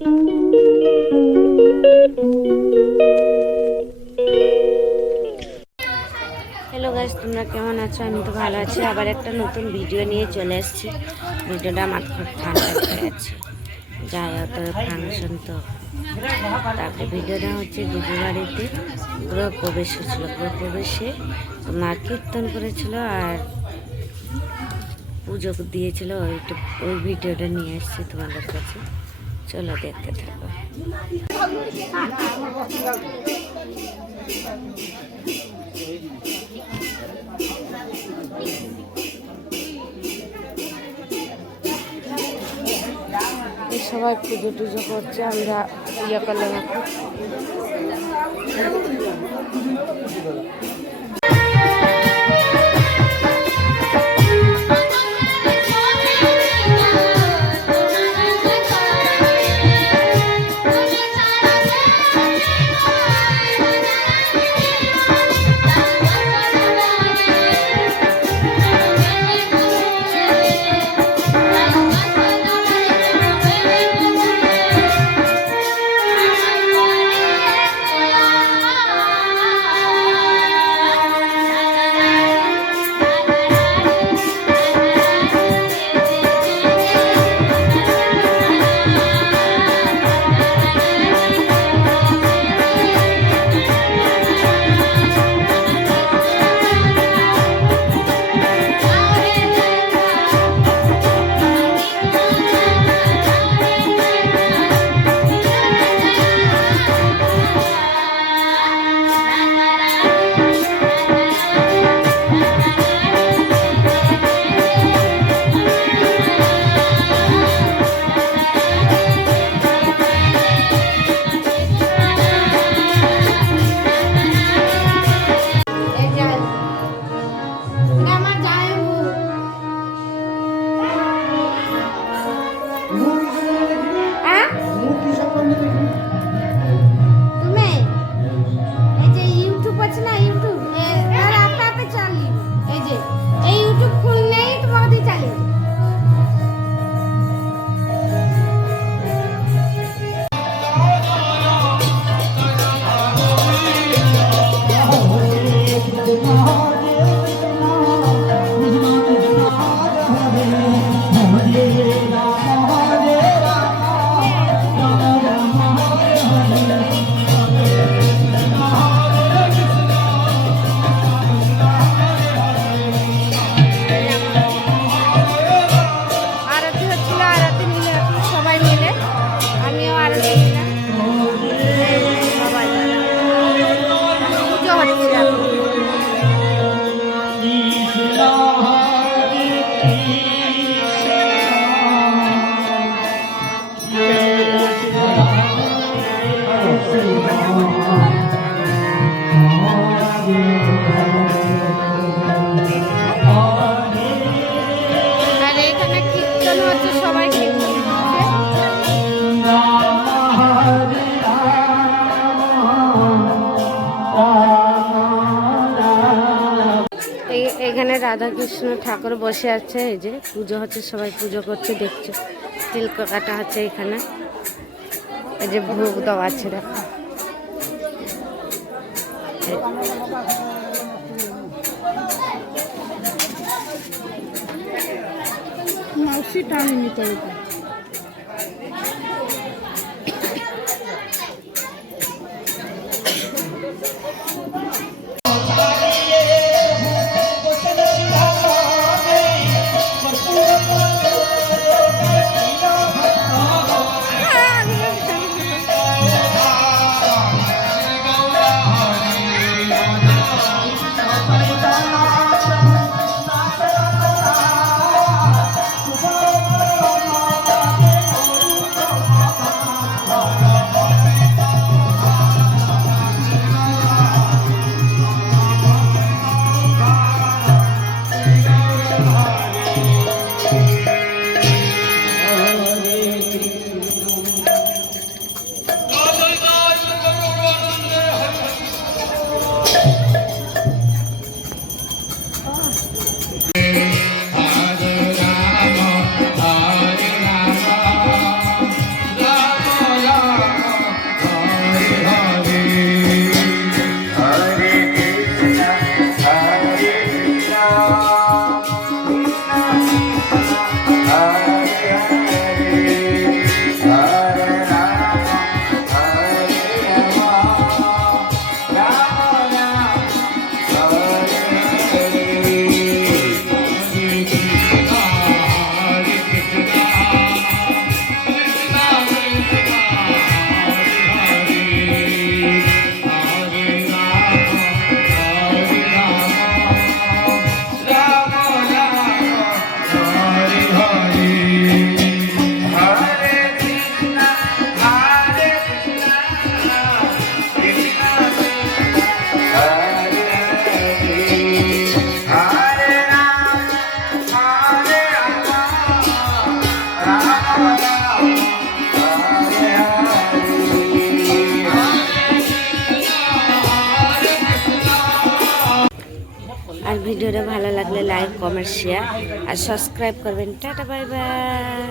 Hello guys, তোমরা কেমন আছো? আমি তো ভালো আছি। আবার একটা নতুন ভিডিও নিয়ে চলে এসেছি। ভিডিওটা আমার খুব ঠান্ডা হয়ে আছে, যাই হোক ফাংশন তো। তারপরে ভিডিওটা হচ্ছে দিদি বাড়িতে গৃহপ্রবেশ হচ্ছিলো। গৃহপ্রবেশে মা কীর্তন করেছিল আর পুজো দিয়েছিল। ওই ভিডিওটা নিয়ে এসেছি তোমাদের কাছে, চলো দেখতে থাকো। সবাই পুজো টুজো করছে, আমরা ইয়ে করলাম এখন। এখানে রাধা কৃষ্ণ ঠাকুর বসে আছে, এই যে পুজো হচ্ছে, সবাই পুজো করছে দেখছো। তিল কাটা হচ্ছে এখানে, এই যে ভোগ দেওয়া আছে, দেখো। মাউসি টানি নিতে আর ভিডিওটা ভালো লাগলে লাইক কমেন্ট শেয়ার আর সাবস্ক্রাইব করবেন। Tata bye bye.